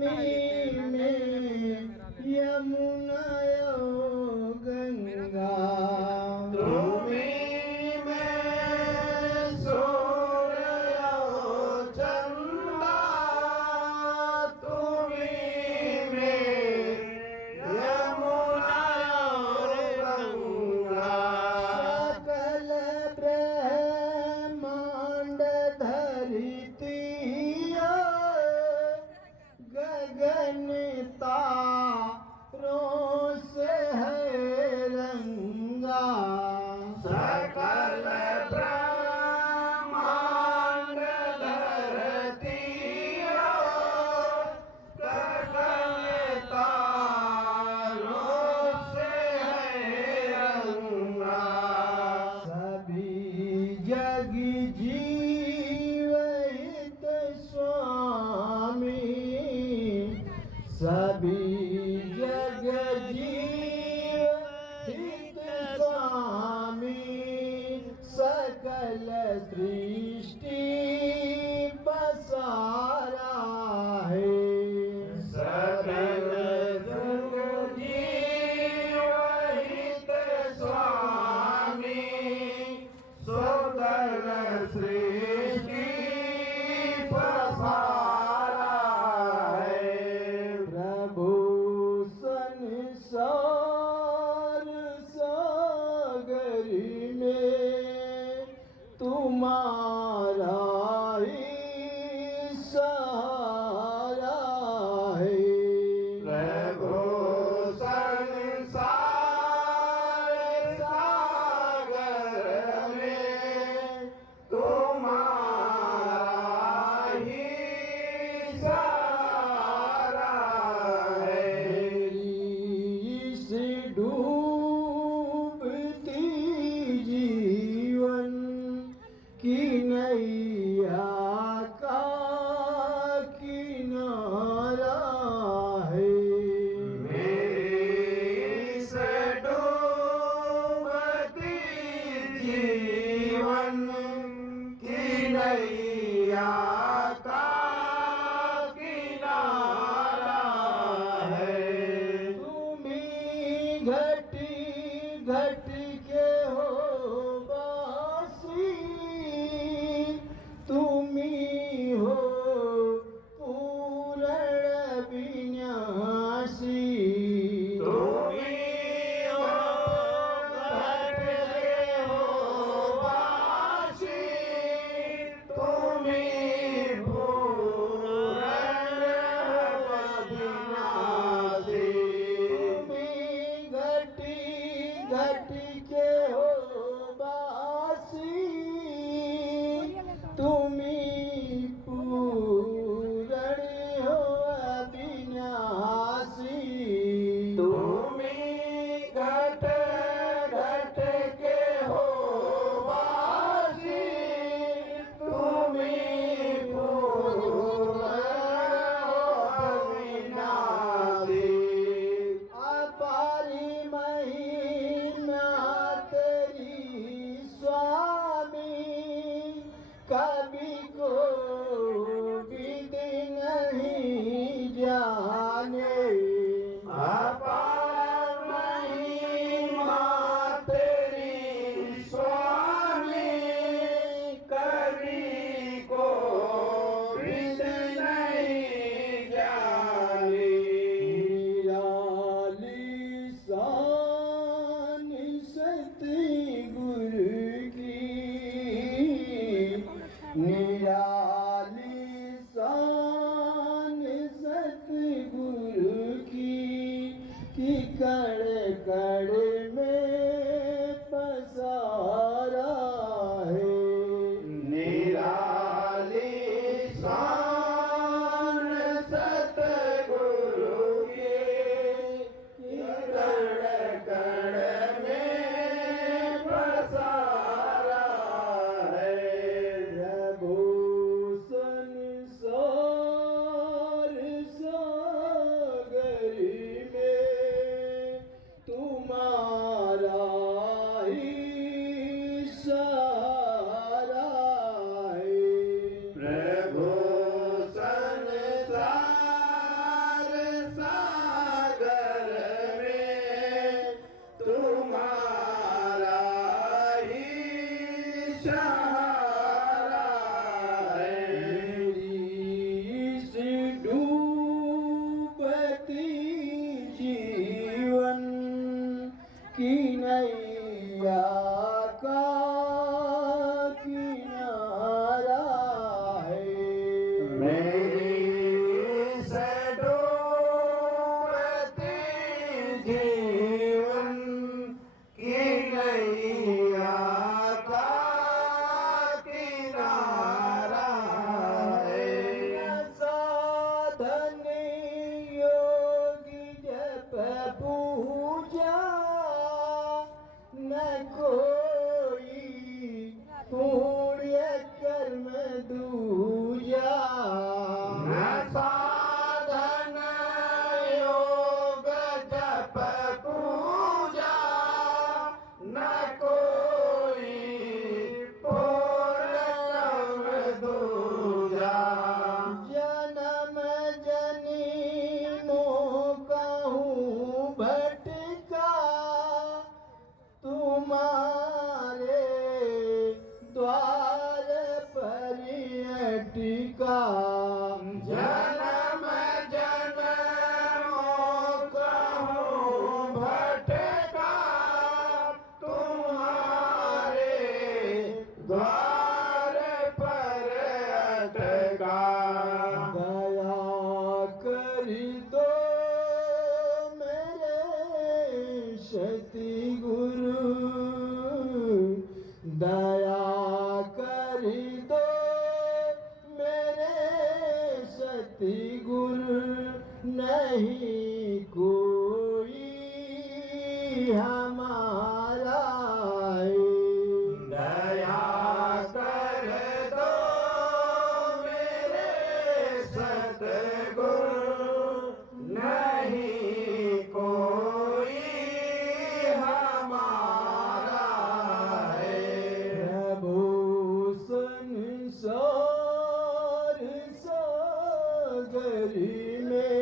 में यमुना गंगा तुम्ही में सूर्य चंदा तुम्ही में यमुना गंगा सकल ब्रह्मांड धरती गगन तारों से है रंगा सकल ब्रह्मांड धरती गगन तारों से है रंगा सभी जग जीव हित स्वामी सभी जग जीव हित स्वामी सकल सृष्टि बसारा है सकल जग जीव हित स्वामी सकल सृष्टि पसारा है प्रभु नहीं कोई हमारा है। दया कर दो मेरे सतगुरु, नहीं कोई हमारा है। प्रभु संसार सागर में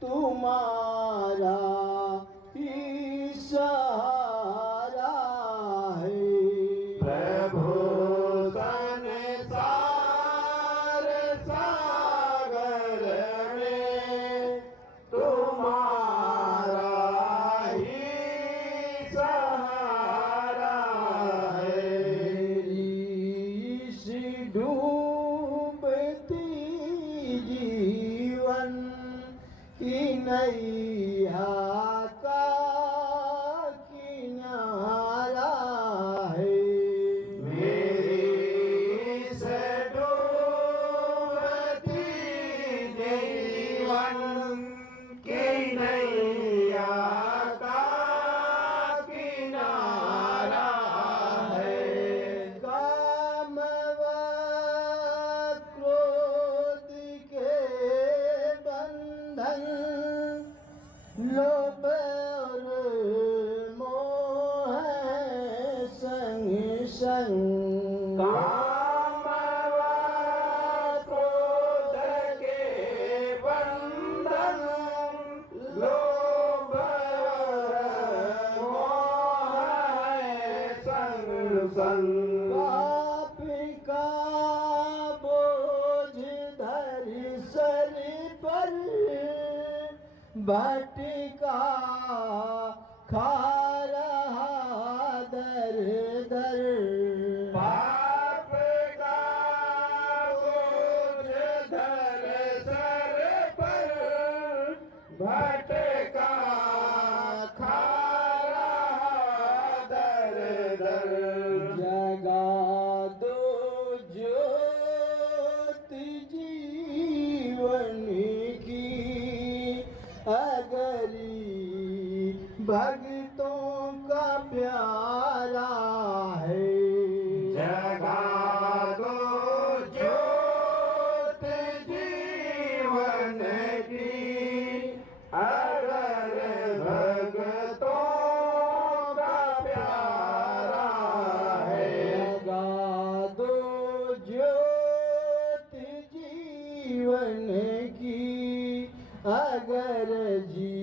तुम्हारा ही सहारा है। प्रभु संसार सागर में तुम्हारा ही सहारा है। मेरी इस डूबती जीवन की नैया का किनारा है। मेरी इस डूबती जीवन की नैया का किनारा है। काम व क्रोध के बंधन, लोभ और मोह संग संग। काम व क्रोध के बंधन, लोभ और मोह संग संग। पाप का बोझ धर सर पर, भटका खा रहा दर दर। पाप का बोझ धर सर पर, भटका खा रहा दर दर। जगा दो ज्योत जीवन की, अगरी भक्तों का प्यारा है। जगा दो ज्योत जीवन की, अगर भक्तों का प्यारा है। जगा दो ज्योत जीवन की, अगर जी